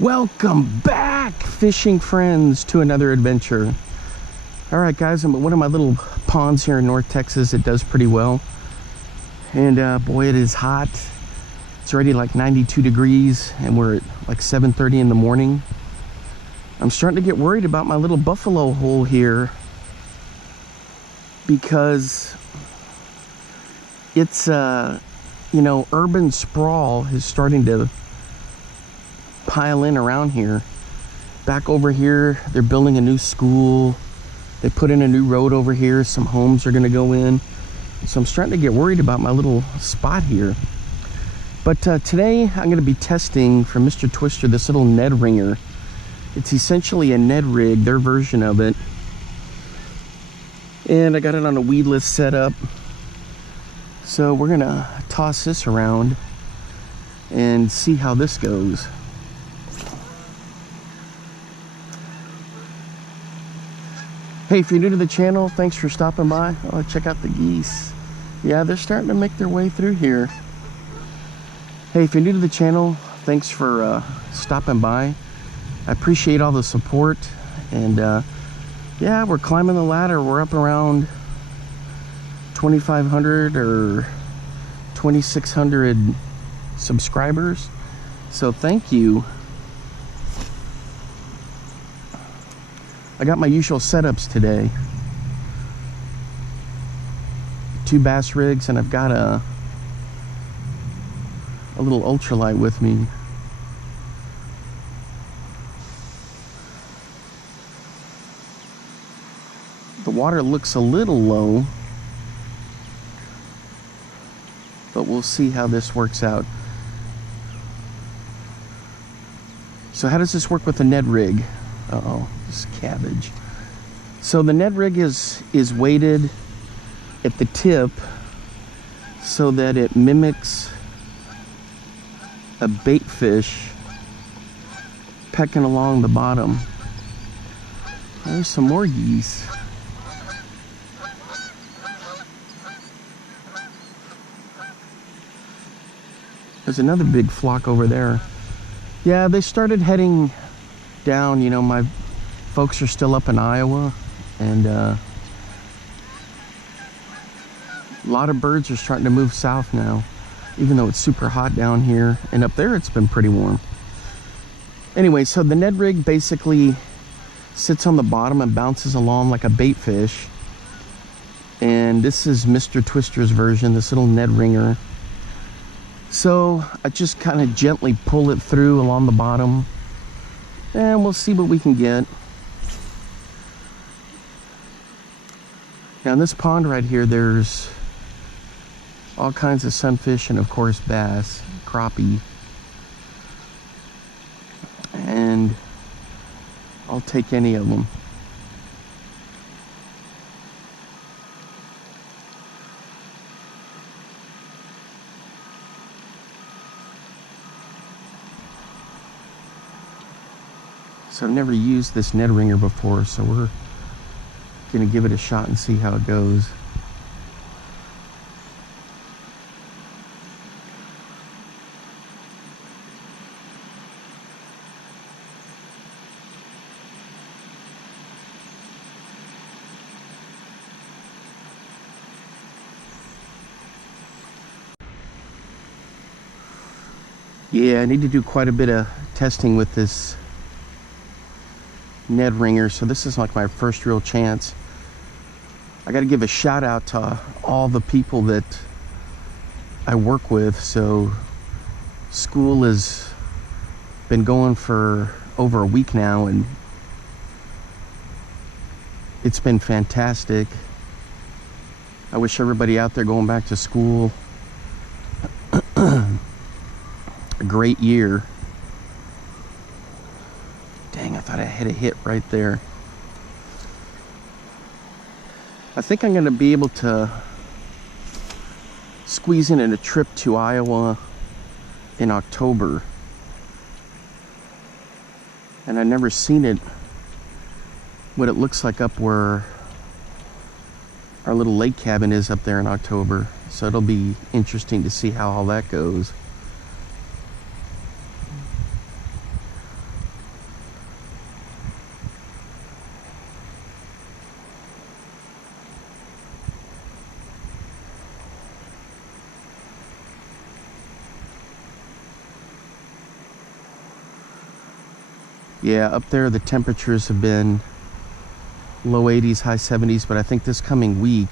Welcome back, fishing friends, to another adventure. All right, guys, I'm at one of my little ponds here in North Texas. It does pretty well. And boy, it is hot. It's already like 92 degrees and we're at like 7:30 in the morning. I'm starting to get worried about my little buffalo hole here because it's, urban sprawl is starting to pile in around here. Back over here, they're building a new school. They put in a new road over here. Some homes are going to go in. So I'm starting to get worried about my little spot here. But today I'm going to be testing for Mr. Twister this little Ned ringer. It's essentially a Ned rig, their version of it. And I got it on a weedless setup. So we're going to toss this around and see how this goes. Hey, if you're new to the channel, thanks for stopping by. Oh, check out the geese. Yeah, they're starting to make their way through here. Hey, if you're new to the channel, thanks for stopping by. I appreciate all the support. And yeah, we're climbing the ladder. We're up around 2,500 or 2,600 subscribers. So thank you. I got my usual setups today. 2 bass rigs, and I've got a little ultralight with me. The water looks a little low, but we'll see how this works out. So how does this work with the Ned rig? Uh-oh, this cabbage. So the Ned rig is weighted at the tip so that it mimics a bait fish pecking along the bottom. There's some more geese. There's another big flock over there. Yeah, they started heading down. You know, my folks are still up in Iowa, and a lot of birds are starting to move south now, even though it's super hot down here, and up there it's been pretty warm. Anyway, so the Ned rig basically sits on the bottom and bounces along like a bait fish, and this is Mr. Twister's version, this little Ned ringer. So I just kind of gently pull it through along the bottom, and we'll see what we can get. Now in this pond right here, there's all kinds of sunfish and of course bass, crappie. And I'll take any of them. So I've never used this Ned ringer before, so we're gonna give it a shot and see how it goes. Yeah, I need to do quite a bit of testing with this Ned ringer, so this is like my first real chance. I got to give a shout out to all the people that I work with. So school has been going for over a week now, and it's been fantastic. I wish everybody out there going back to school a great year. Dang, I thought I had a hit right there. I think I'm going to be able to squeeze in a trip to Iowa in October. And I've never seen it, what it looks like up where our little lake cabin is up there in October. So it'll be interesting to see how all that goes. Yeah, up there the temperatures have been low 80s, high 70s, but I think this coming week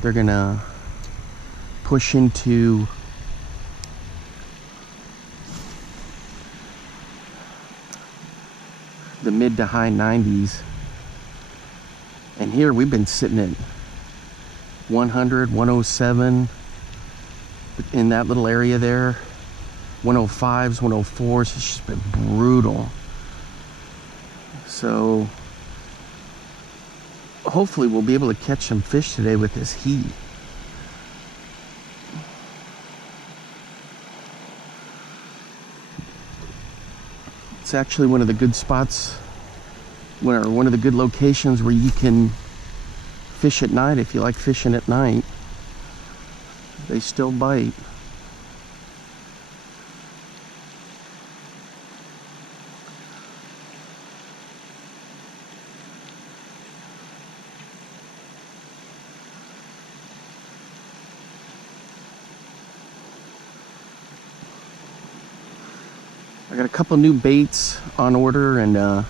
they're gonna push into the mid to high 90s. And here we've been sitting at 100, 107 in that little area there. 105s, 104s. It's just been brutal. So hopefully we'll be able to catch some fish today with this heat. It's actually one of the good spots, one of the good locations where you can fish at night if you like fishing at night. They still bite. I got a couple new baits on order, and I'm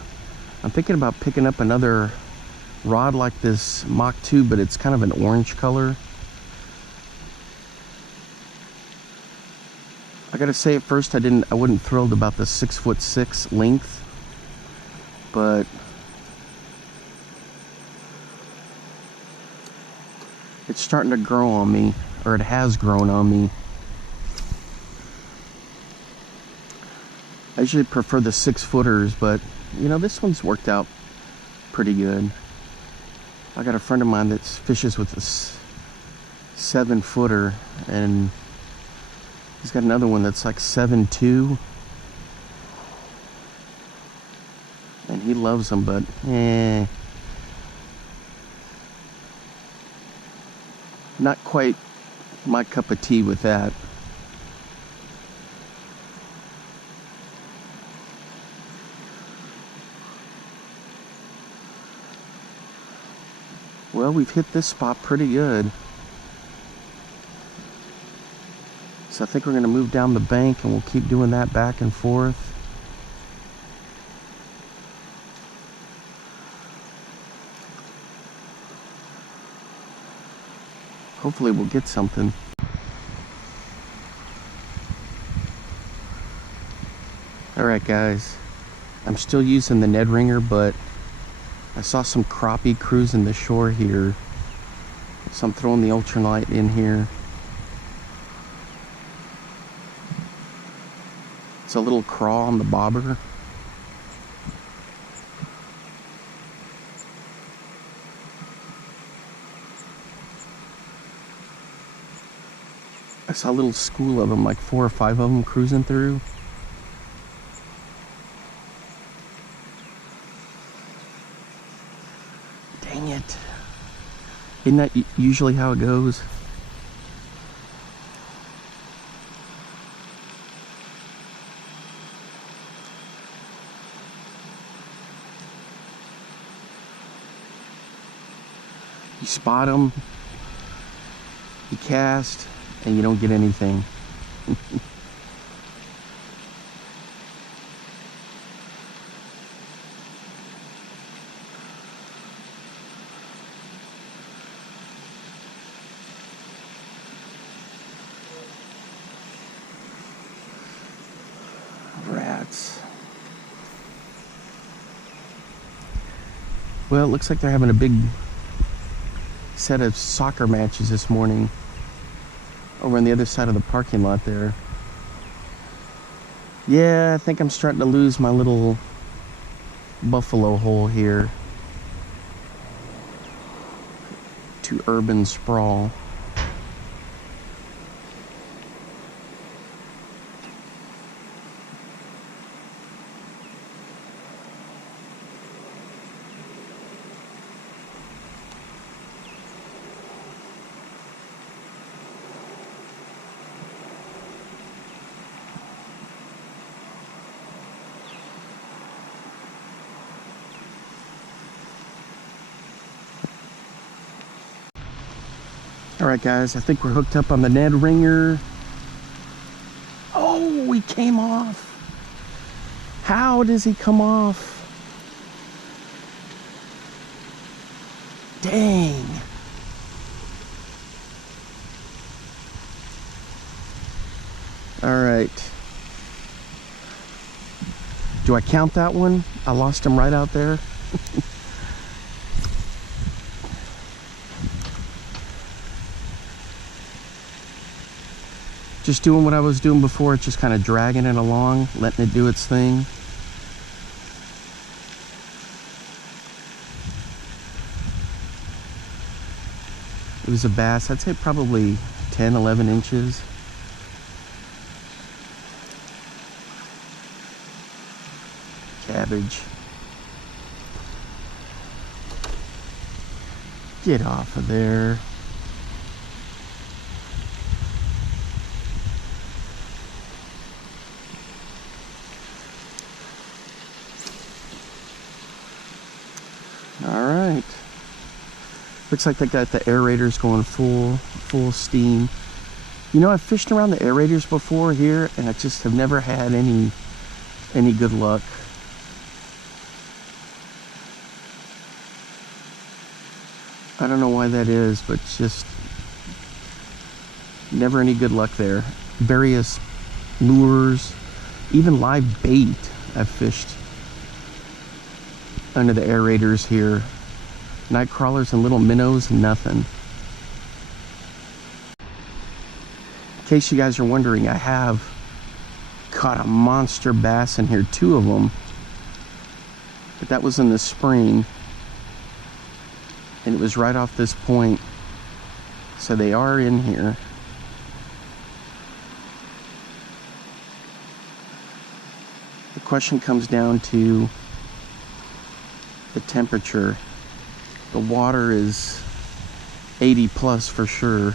thinking about picking up another rod like this Mach 2, but it's kind of an orange color. I gotta say, at first I wasn't thrilled about the 6'6" length, but it's starting to grow on me, or it has grown on me. I usually prefer the 6-footers, but you know, this one's worked out pretty good. I got a friend of mine that fishes with a 7-footer, and he's got another one that's like 7.2, and he loves them, but not quite my cup of tea with that. Well, we've hit this spot pretty good. So I think we're going to move down the bank and we'll keep doing that back and forth. Hopefully we'll get something. Alright guys, I'm still using the Ned Ringer, but I saw some crappie cruising the shore here, so I'm throwing the ultralight in here. It's a little crawl on the bobber. I saw a little school of them, like 4 or 5 of them cruising through. Dang it. Isn't that usually how it goes? You spot them, you cast, and you don't get anything. Rats. Well, it looks like they're having a big set of soccer matches this morning over on the other side of the parking lot there. Yeah, I think I'm starting to lose my little buffalo hole here to urban sprawl. Alright guys, I think we're hooked up on the Ned Ringer. Oh, we came off. How does he come off? Dang. All right. Do I count that one? I lost him right out there. Just doing what I was doing before, just kind of dragging it along, letting it do its thing. It was a bass, I'd say probably 10, 11 inches. Cabbage. Get off of there. All right. Looks like they got the aerators going full steam. You know, I've fished around the aerators before here, and I just have never had any good luck. I don't know why that is, but just never any good luck there. Various lures, even live bait I've fished under the aerators here. Night crawlers and little minnows, nothing. In case you guys are wondering, I have caught a monster bass in here, 2 of them. But that was in the spring. And it was right off this point. So they are in here. The question comes down to the temperature. The water is 80 plus for sure.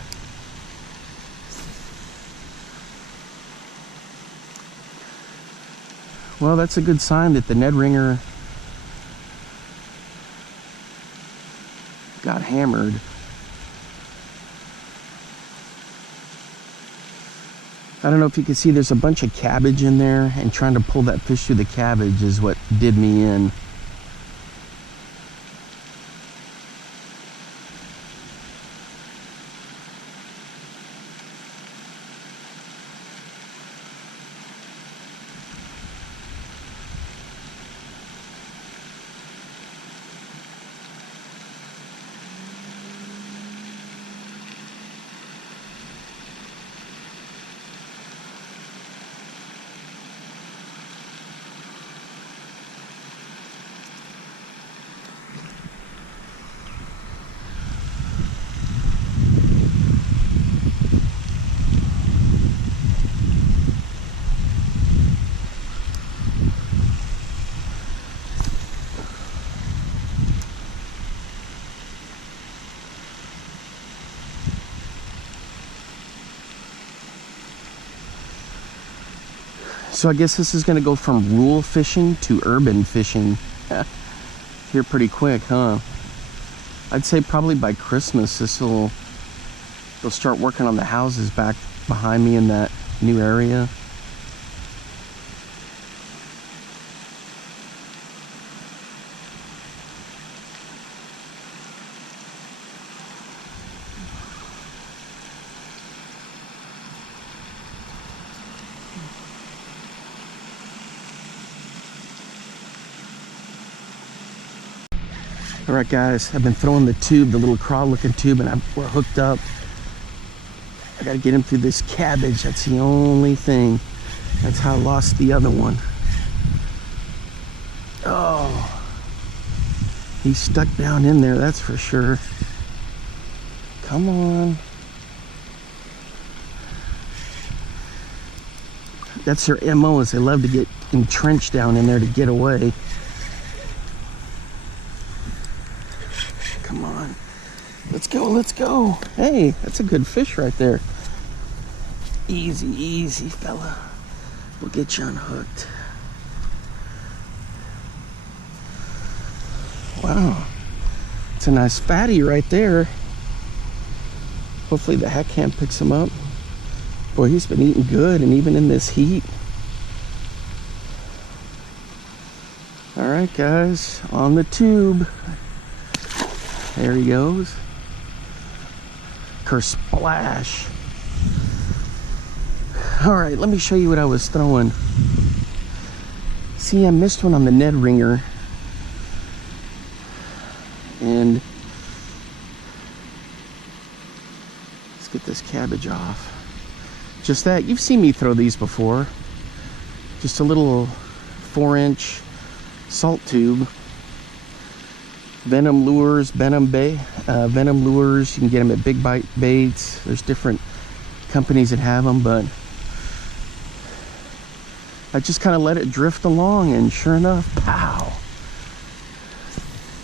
Well, that's a good sign that the Ned Ringer got hammered. I don't know if you can see, there's a bunch of cabbage in there, and trying to pull that fish through the cabbage is what did me in. So I guess this is going to go from rural fishing to urban fishing here pretty quick, huh? I'd say probably by Christmas they'll start working on the houses back behind me in that new area. All right, guys, I've been throwing the tube, the little crawl looking tube, and we're hooked up. I gotta get him through this cabbage. That's the only thing. That's how I lost the other one. Oh, he's stuck down in there, that's for sure. Come on. That's their MO, is they love to get entrenched down in there to get away. Come on. Let's go, let's go. Hey, that's a good fish right there. Easy, easy, fella. We'll get you unhooked. Wow. It's a nice fatty right there. Hopefully the heck cam picks him up. Boy, he's been eating good, and even in this heat. All right, guys, on the tube. There he goes. Kersplash. All right, let me show you what I was throwing. See, I missed one on the Ned ringer. And let's get this cabbage off. Just that, you've seen me throw these before. Just a little 4-inch salt tube. Venom lures, venom lures. You can get them at Big Bite Baits. There's different companies that have them, but I just kind of let it drift along, and sure enough, pow.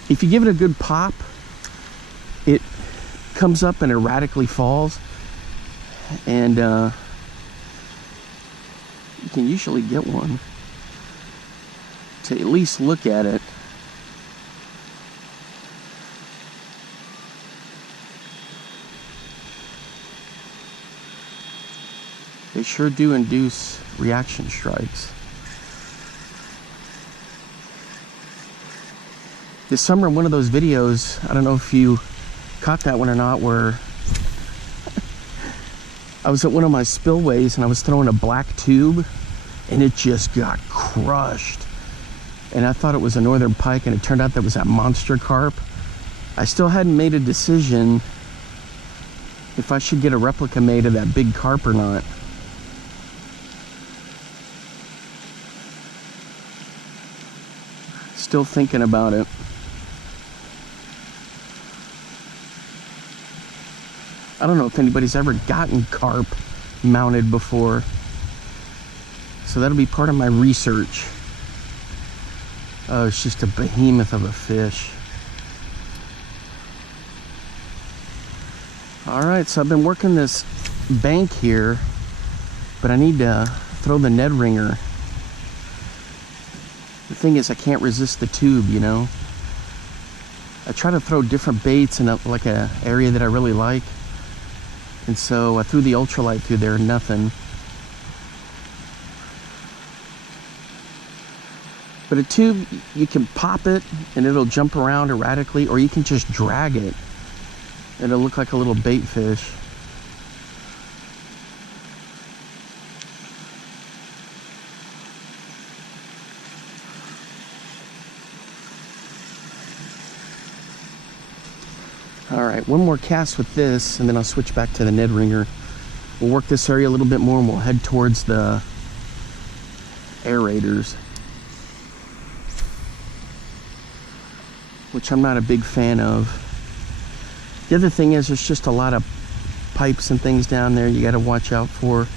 If you give it a good pop, it comes up and erratically falls, and you can usually get one to at least look at it. They sure do induce reaction strikes. This summer in one of those videos, I don't know if you caught that one or not, where I was at one of my spillways and I was throwing a black tube and it just got crushed. And I thought it was a northern pike, and it turned out that was that monster carp. I still hadn't made a decision if I should get a replica made of that big carp or not. Still thinking about it. I don't know if anybody's ever gotten carp mounted before, so that'll be part of my research. Oh, it's just a behemoth of a fish. All right, so I've been working this bank here, but I need to throw the Ned ringer. The thing is, I can't resist the tube, you know. I try to throw different baits in like a area that I really like, and so I threw the ultralight through there, nothing. But a tube, you can pop it and it'll jump around erratically, or you can just drag it and it'll look like a little bait fish. All right, one more cast with this, and then I'll switch back to the Ned ringer. We'll work this area a little bit more, and we'll head towards the aerators, which I'm not a big fan of. The other thing is, there's just a lot of pipes and things down there you got to watch out for.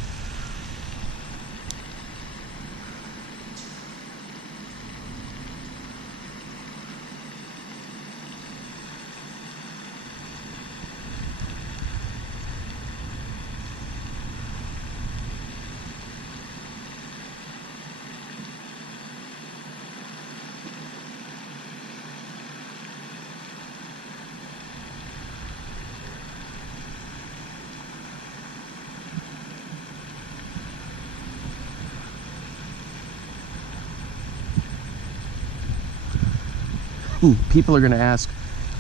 People are gonna ask,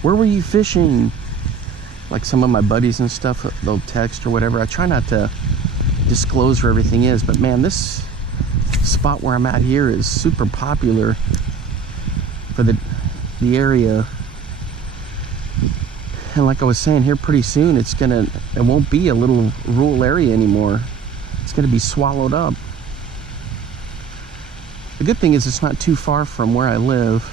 where were you fishing? Like some of my buddies and stuff, they'll text or whatever. I try not to disclose where everything is, but man, this spot where I'm at here is super popular for the area. And like I was saying, here pretty soon it won't be a little rural area anymore. It's gonna be swallowed up. The good thing is it's not too far from where I live.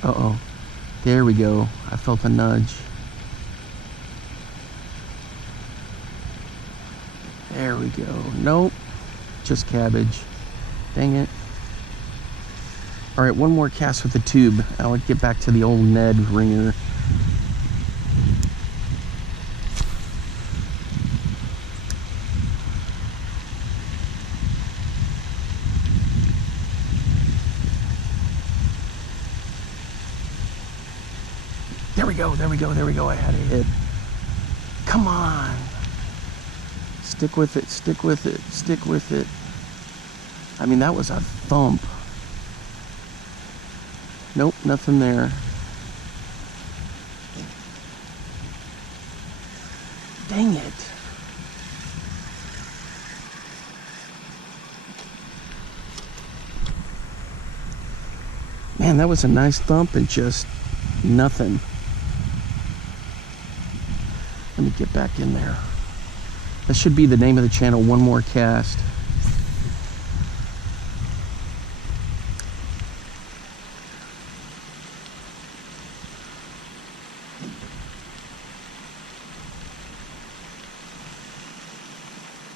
Uh-oh, there we go. I felt a nudge. There we go. Nope, just cabbage. Dang it. All right, one more cast with the tube. I'll get back to the old Ned ringer. There we go, there we go, there we go. I had a hit. Come on. Stick with it, stick with it, stick with it. I mean, that was a thump. Nope, nothing there. Dang it. Man, that was a nice thump and just nothing. Let me get back in there. That should be the name of the channel, One More Cast.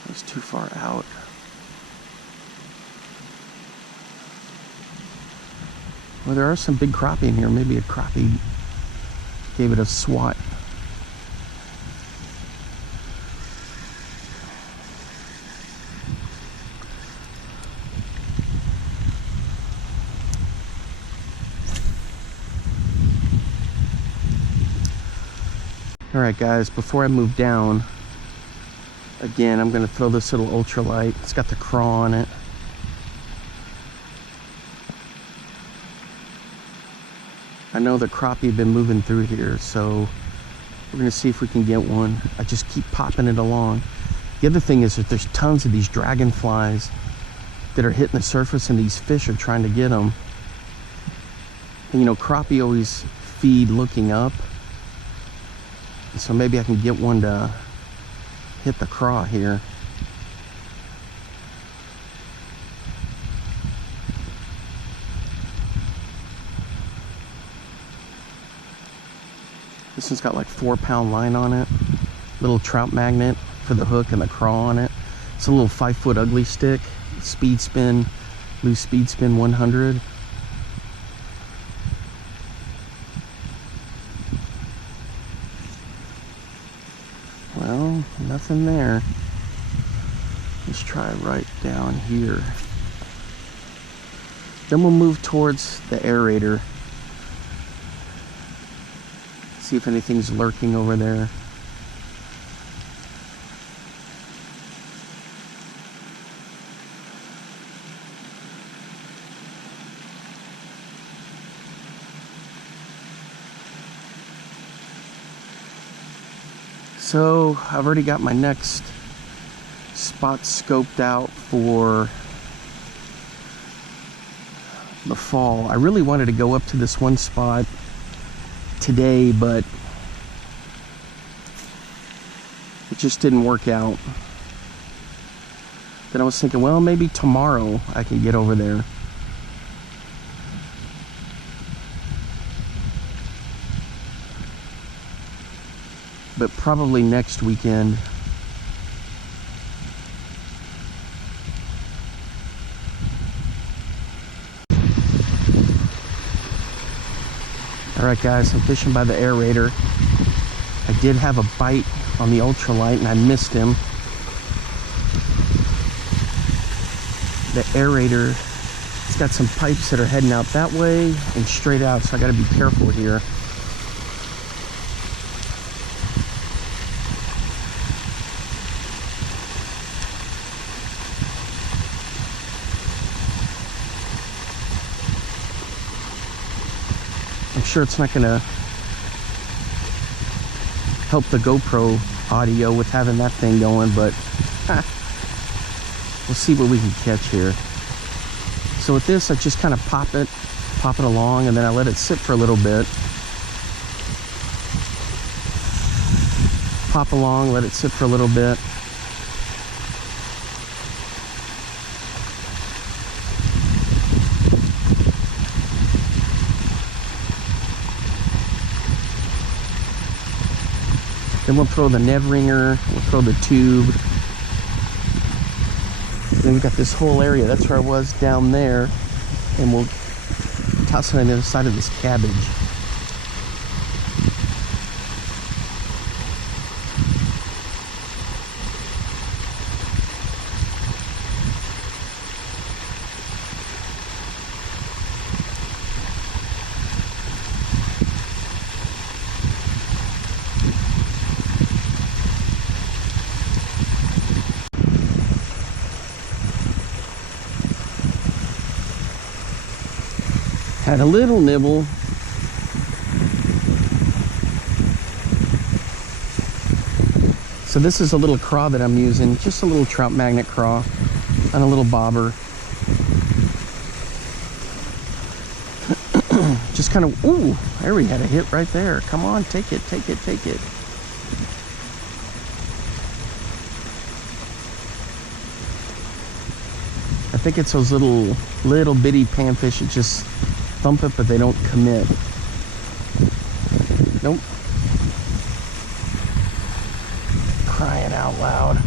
That was too far out. Well, there are some big crappie in here. Maybe a crappie gave it a swat. All right, guys, before I move down, again, I'm going to throw this little ultralight. It's got the craw on it. I know the crappie have been moving through here, so we're going to see if we can get one. I just keep popping it along. The other thing is that there's tons of these dragonflies that are hitting the surface, and these fish are trying to get them. And, you know, crappie always feed looking up. So maybe I can get one to hit the craw here. This one's got like 4-pound line on it. Little trout magnet for the hook and the craw on it. It's a little 5-foot ugly stick. Speed spin, loose speed spin 100. Well, nothing there. Let's try right down here. Then we'll move towards the aerator. See if anything's lurking over there. So I've already got my next spot scoped out for the fall. I really wanted to go up to this one spot today, but it just didn't work out. Then I was thinking, well, maybe tomorrow I can get over there. But probably next weekend. Alright guys, I'm fishing by the aerator. I did have a bite on the ultralight and I missed him. The aerator, it's got some pipes that are heading out that way and straight out, so I gotta be careful here. I'm sure it's not gonna help the GoPro audio with having that thing going, but we'll see what we can catch here. So with this, I just kind of pop it along, and then I let it sit for a little bit. Pop along, let it sit for a little bit. Then we'll throw the Ned ringer, we'll throw the tube. Then we've got this whole area, that's where I was down there, and we'll toss it on the other side of this cabbage. Had a little nibble. So this is a little craw that I'm using, just a little trout magnet craw and a little bobber. Just kind of, ooh, there we had a hit right there. Come on, take it, take it, take it. I think it's those little bitty panfish that just thump it, but they don't commit. Nope. Crying out loud.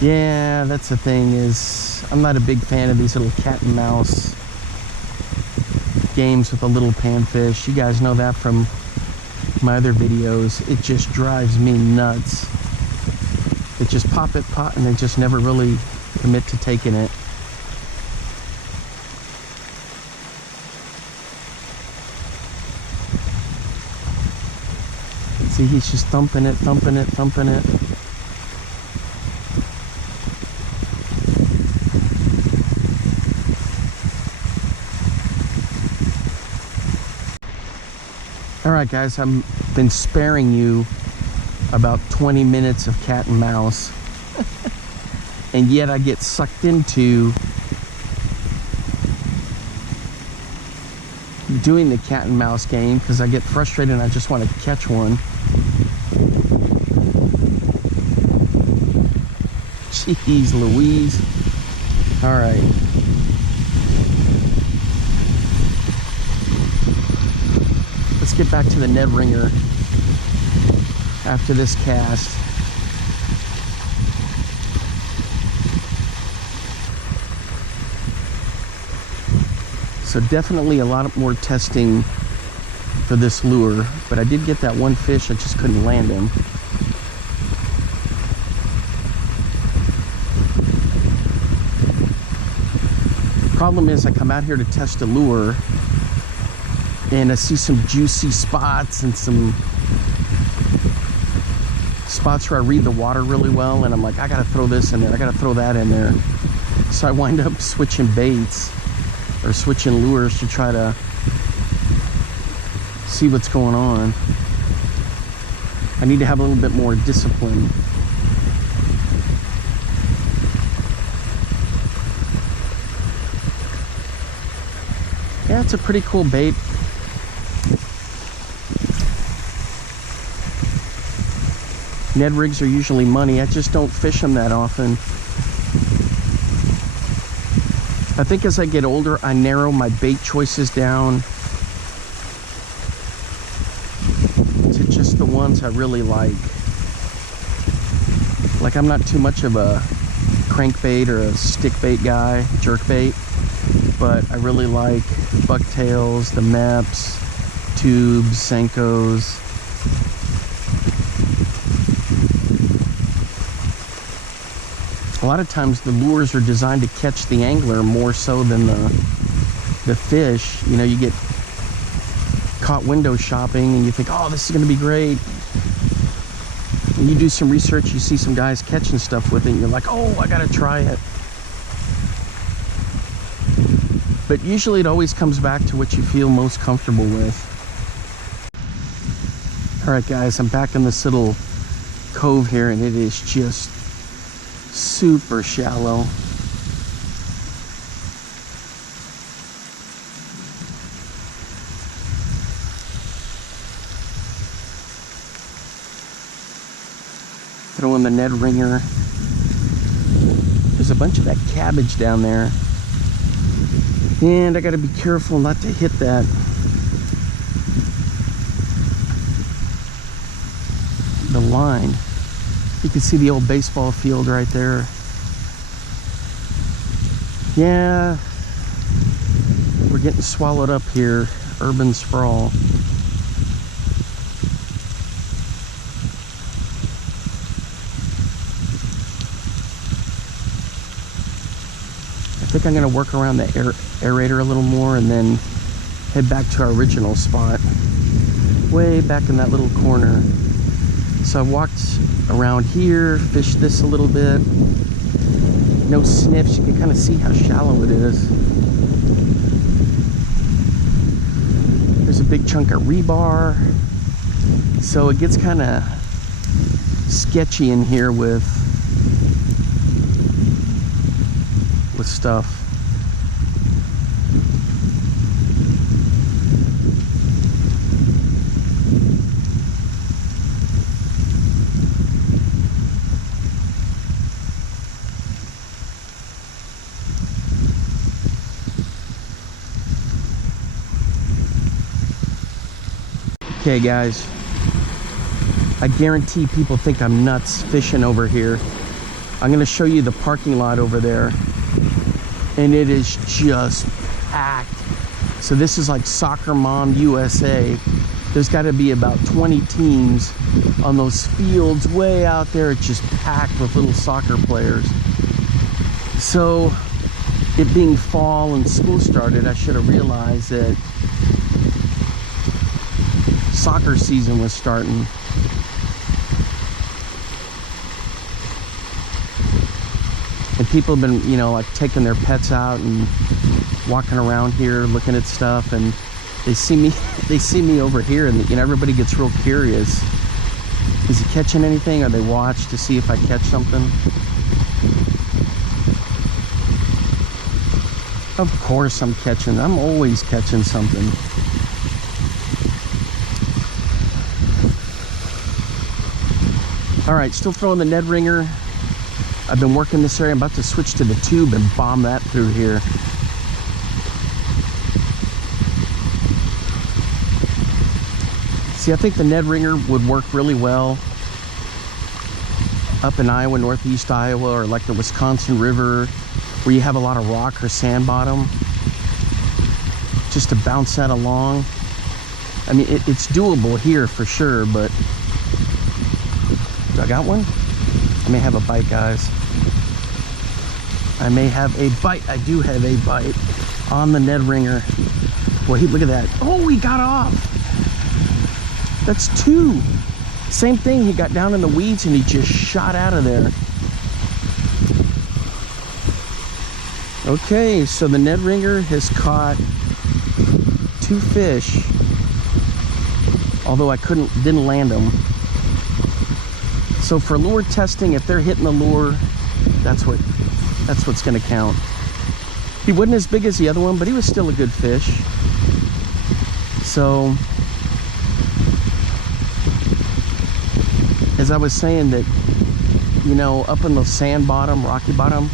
Yeah, that's the thing, is I'm not a big fan of these little cat and mouse games with a little panfish. You guys know that from my other videos. It just drives me nuts. They just pop it, and they just never really commit to taking it. See, he's just thumping it, thumping it, thumping it. Alright guys, I've been sparing you about 20 minutes of cat and mouse. And yet I get sucked into doing the cat and mouse game because I get frustrated and I just want to catch one. Jeez Louise. Alright. Let's get back to the Ned ringer after this cast. So definitely a lot more testing for this lure, but I did get that one fish, I just couldn't land him. Problem is I come out here to test a lure and I see some juicy spots and some spots where I read the water really well, and I'm like, I gotta throw this in there, I gotta throw that in there. So I wind up switching baits or switching lures to try to see what's going on. I need to have a little bit more discipline. Yeah, it's a pretty cool bait. Ned rigs are usually money. I just don't fish them that often. I think as I get older, I narrow my bait choices down to just the ones I really like. Like, I'm not too much of a crankbait or a stick bait guy, jerk bait, but I really like bucktails, the meps, tubes, Senkos. A lot of times the lures are designed to catch the angler more so than the fish. You know, you get caught window shopping and you think, oh, this is going to be great. And you do some research, you see some guys catching stuff with it, and you're like, oh, I got to try it. But usually it always comes back to what you feel most comfortable with. All right, guys, I'm back in this little cove here, and it is just super shallow. Throwing the Ned ringer. There's a bunch of that cabbage down there, and I got to be careful not to hit that. The line. You can see the old baseball field right there. Yeah, we're getting swallowed up here. Urban sprawl. I think I'm going to work around the aerator a little more and then head back to our original spot. Way back in that little corner. So I walked around here, fished this a little bit. No sniffs. You can kind of see how shallow it is. big chunk of rebar. So it gets kind of sketchy in here with stuff. Okay guys, I guarantee people think I'm nuts fishing over here. I'm gonna show you the parking lot over there, and it is just packed. So this is like Soccer Mom USA. There's got to be about 20 teams on those fields way out there. It's just packed with little soccer players. So it being fall and school started, I should have realized that soccer season was starting. And people have been, you know, like taking their pets out and walking around here looking at stuff, and they see me over here, and you know, everybody gets real curious. Is he catching anything? Or they watch to see if I catch something? Of course I'm catching. I'm always catching something. All right, still throwing the Ned ringer. I've been working this area. I'm about to switch to the tube and bomb that through here. See, I think the Ned ringer would work really well up in Iowa, northeast Iowa, or like the Wisconsin River, where you have a lot of rock or sand bottom, just to bounce that along. I mean, it's doable here for sure, but I got one? I may have a bite, guys. I may have a bite. I do have a bite on the Ned ringer. Boy, look at that. Oh, he got off. That's two. Same thing, he got down in the weeds and he just shot out of there. Okay, so the Ned ringer has caught two fish, although I didn't land them. So for lure testing, if they're hitting the lure, that's what's going to count. He wasn't as big as the other one, but he was still a good fish. So as I was saying, that, you know, up in the sand bottom, rocky bottom,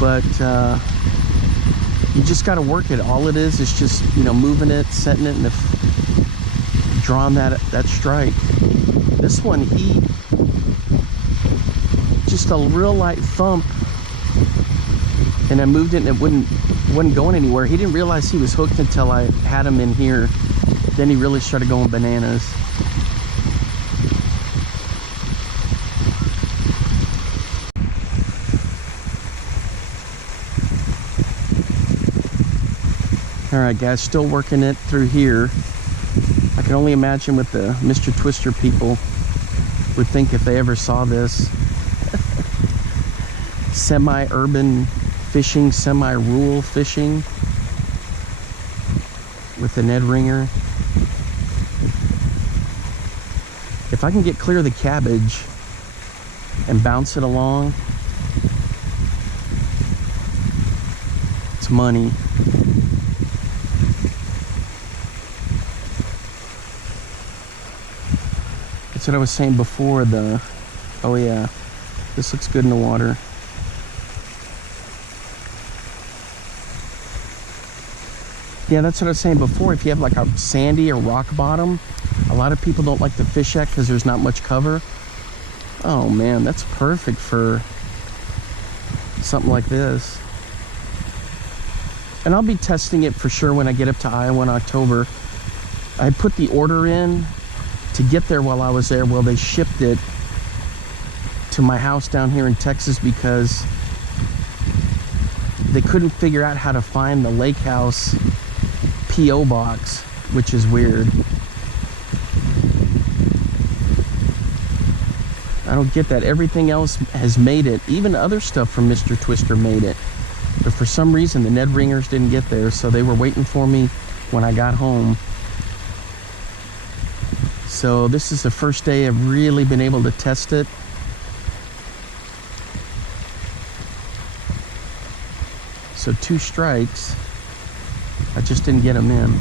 but you just got to work it. All it is just, you know, moving it, setting it, and drawing that strike. This one, he just a real light thump, and I moved it and it wasn't going anywhere. He didn't realize he was hooked until I had him in here. Then he really started going bananas. All right, guys, still working it through here. I can only imagine what the Mr. Twister people would think if they ever saw this. Semi-urban fishing, semi-rural fishing with the Ned ringer. If I can get clear of the cabbage and bounce it along, it's money. That's what I was saying before. Oh yeah, this looks good in the water. Yeah, that's what I was saying before. If you have like a sandy or rock bottom, a lot of people don't like to fish at because there's not much cover. Oh man, that's perfect for something like this. And I'll be testing it for sure when I get up to Iowa in October. I put the order in to get there while I was there. Well, they shipped it to my house down here in Texas because they couldn't figure out how to find the lake house P.O. box, which is weird. I don't get that. Everything else has made it. Even other stuff from Mr. Twister made it. But for some reason, the Ned ringers didn't get there, so they were waiting for me when I got home. So this is the first day I've really been able to test it. So 2 strikes. I just didn't get them in.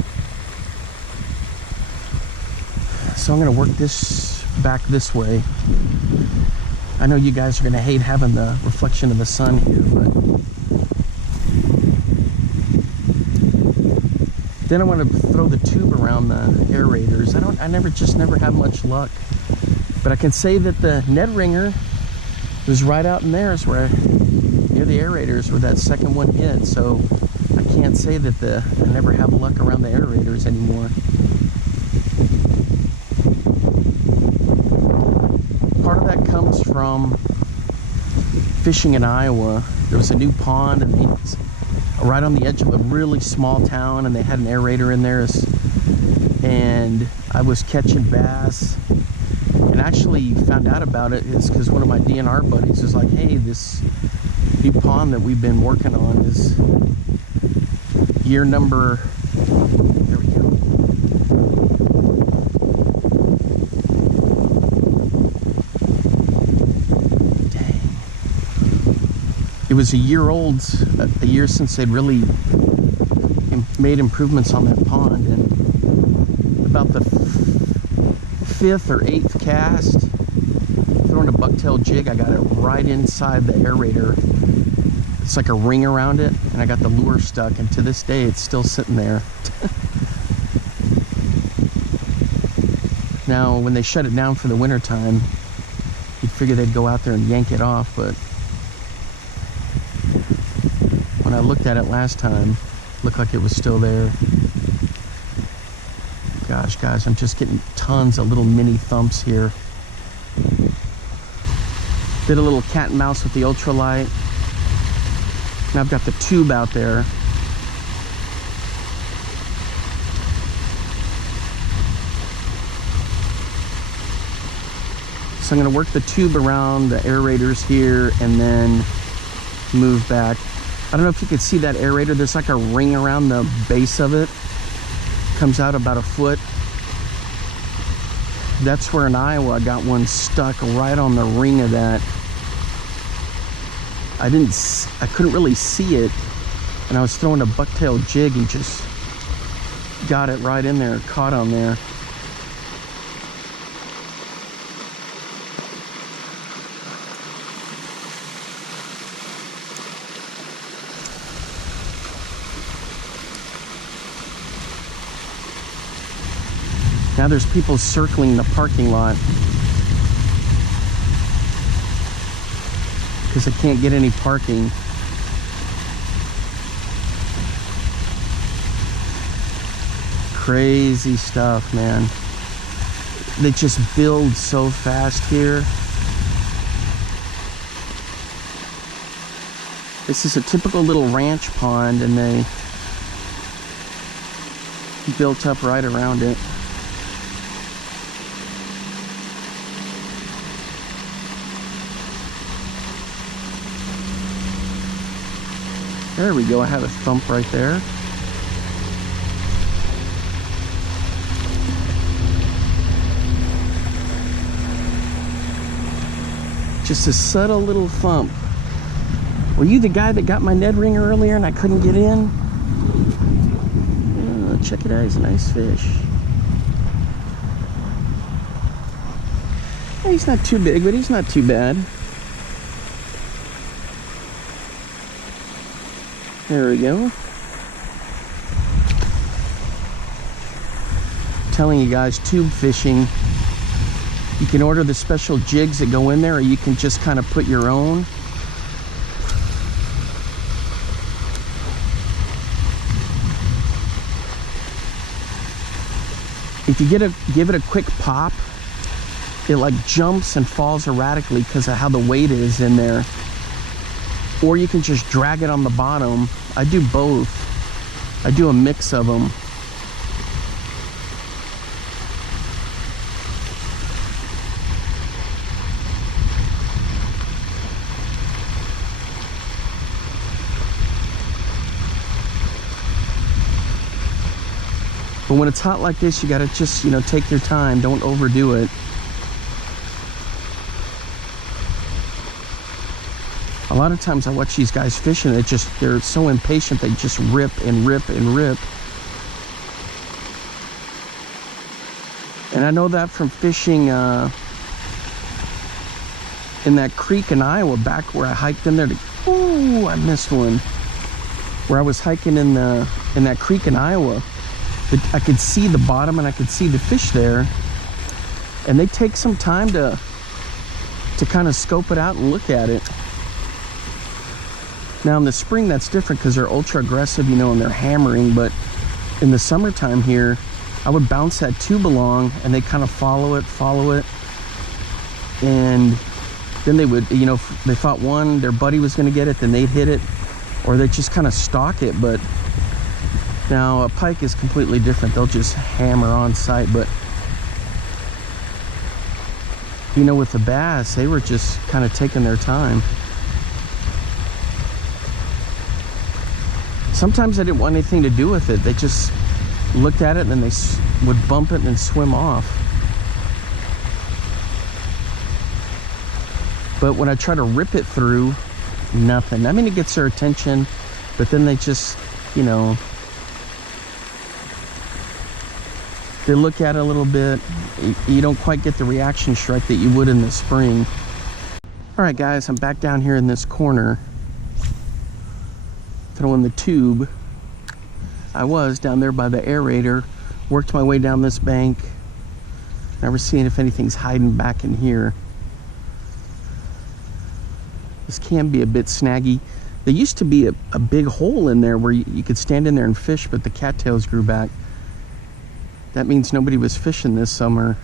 So I'm gonna work this back this way. I know you guys are gonna hate having the reflection of the sun here, but then I want to throw the tube around the aerators. I just never have much luck. But I can say that the Ned ringer was right out in there, is where near the aerators where that second one hit. So I can't say that I never have luck around the aerators anymore. Part of that comes from fishing in Iowa. There was a new pond, and right on the edge of a really small town, and they had an aerator in there, and I was catching bass, and actually found out about it is because one of my DNR buddies was like, hey, this new pond that we've been working on is year number, there we go. Dang. It was a year old, a year since they'd really made improvements on that pond, and about the 5th or 8th cast, throwing a bucktail jig, I got it right inside the aerator. It's like a ring around it, and I got the lure stuck, and to this day it's still sitting there. Now when they shut it down for the winter time, you'd figure they'd go out there and yank it off, but when I looked at it last time, it looked like it was still there. Gosh, guys, I'm just getting tons of little mini thumps here. Did a little cat and mouse with the ultralight. Now I've got the tube out there. So I'm going to work the tube around the aerators here and then move back. I don't know if you can see that aerator. There's like a ring around the base of it. Comes out about a foot. That's where in Iowa I got one stuck right on the ring of that. I couldn't really see it, and I was throwing a bucktail jig and just got it right in there, caught on there. Now there's people circling the parking lot because I can't get any parking. Crazy stuff, man. They just build so fast here. This is a typical little ranch pond, and they built up right around it. There we go, I have a thump right there. Just a subtle little thump. Were you the guy that got my Ned ringer earlier and I couldn't get in? Oh, check it out, he's a nice fish. He's not too big, but he's not too bad. There we go. Telling you guys, tube fishing, you can order the special jigs that go in there, or you can just kind of put your own. If you give it a quick pop, it like jumps and falls erratically because of how the weight is in there. Or you can just drag it on the bottom. I do both. I do a mix of them. But when it's hot like this, you gotta just, you know, take your time. Don't overdo it. A lot of times I watch these guys fishing, they're so impatient, they just rip and rip and rip. And I know that from fishing in that creek in Iowa, back where I hiked in there. Ooh, I missed one. Where I was hiking in that creek in Iowa, I could see the bottom and I could see the fish there. And they take some time to kind of scope it out and look at it. Now in the spring, that's different because they're ultra aggressive, you know, and they're hammering. But in the summertime here, I would bounce that tube along and they kind of follow it. And then they would, you know, if they thought their buddy was going to get it, then they'd hit it, or they'd just kind of stalk it. But now a pike is completely different. They'll just hammer on sight. But, you know, with the bass, they were just kind of taking their time. Sometimes I didn't want anything to do with it. They just looked at it and then they would bump it and then swim off. But when I try to rip it through, nothing. I mean, it gets their attention, but then they just, you know, they look at it a little bit. You don't quite get the reaction strike that you would in the spring. All right, guys, I'm back down here in this corner. Throwing the tube. I was down there by the aerator, worked my way down this bank. Now we're seeing if anything's hiding back in here. This can be a bit snaggy. There used to be a big hole in there where you could stand in there and fish, but the cattails grew back. That means nobody was fishing this summer.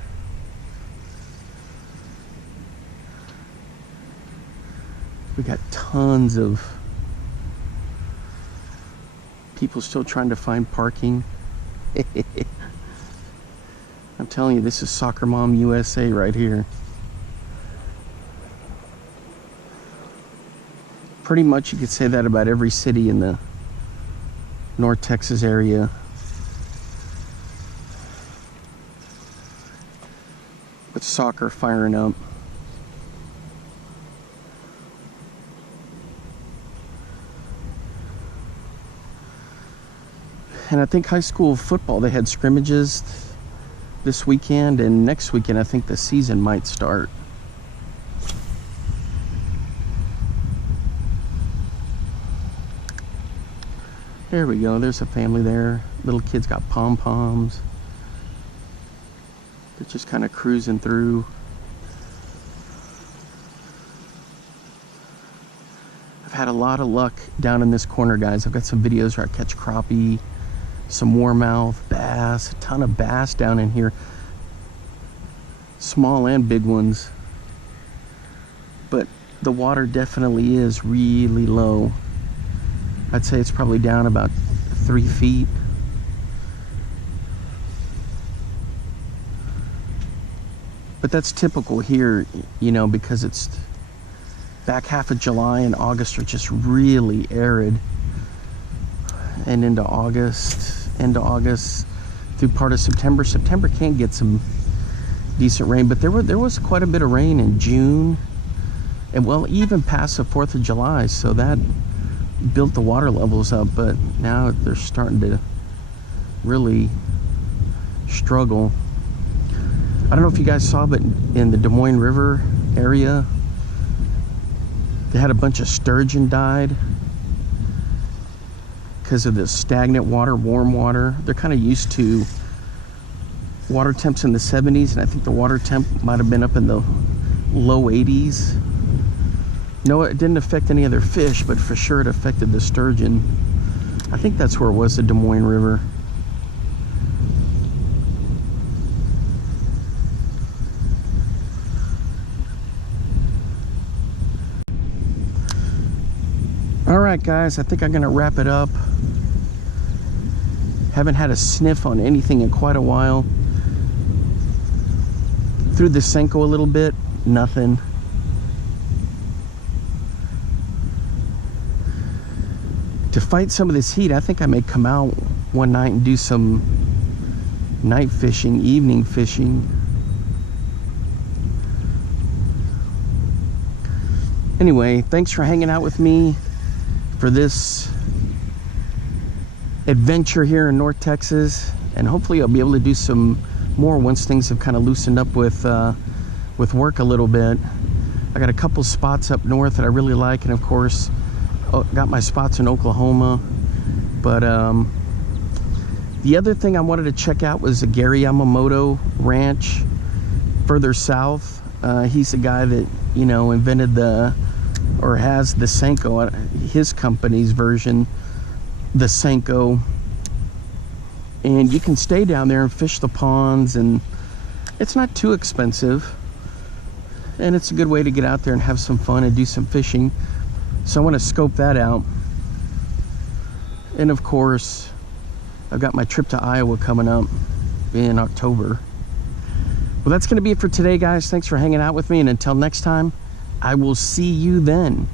We got tons of people still trying to find parking. I'm telling you, this is Soccer Mom USA right here. Pretty much you could say that about every city in the North Texas area. With soccer firing up. And I think high school football, they had scrimmages this weekend, and next weekend I think the season might start. There we go, there's a family there. Little kids got pom-poms. They're just kind of cruising through. I've had a lot of luck down in this corner, guys. I've got some videos where I catch crappie, some warmouth, bass, a ton of bass down in here. Small and big ones. But the water definitely is really low. I'd say it's probably down about 3 feet. But that's typical here, you know, because it's back half of July and August are just really arid. And into August, end of August through part of September. September can get some decent rain, but there was quite a bit of rain in June, and well, even past the 4th of July, so that built the water levels up. But now they're starting to really struggle. I don't know if you guys saw, but in the Des Moines River area, they had a bunch of sturgeon died because of the stagnant water, warm water. They're kind of used to water temps in the 70s, and I think the water temp might have been up in the low 80s. No, it didn't affect any other fish, but for sure it affected the sturgeon. I think that's where it was, the Des Moines River. All right, guys, I think I'm gonna wrap it up. Haven't had a sniff on anything in quite a while. Through the Senko a little bit, nothing. To fight some of this heat, I think I may come out one night and do some night fishing, evening fishing. Anyway, thanks for hanging out with me for this adventure here in North Texas, and hopefully I'll be able to do some more once things have kind of loosened up with work a little bit. I got a couple spots up north that I really like, and of course got my spots in Oklahoma. But the other thing I wanted to check out was the Gary Yamamoto ranch further south. He's the guy that, you know, invented or has the Senko, his company's version, the Senko. And you can stay down there and fish the ponds, and it's not too expensive. And it's a good way to get out there and have some fun and do some fishing. So I want to scope that out. And of course, I've got my trip to Iowa coming up in October. Well, that's going to be it for today, guys. Thanks for hanging out with me, and until next time, I will see you then.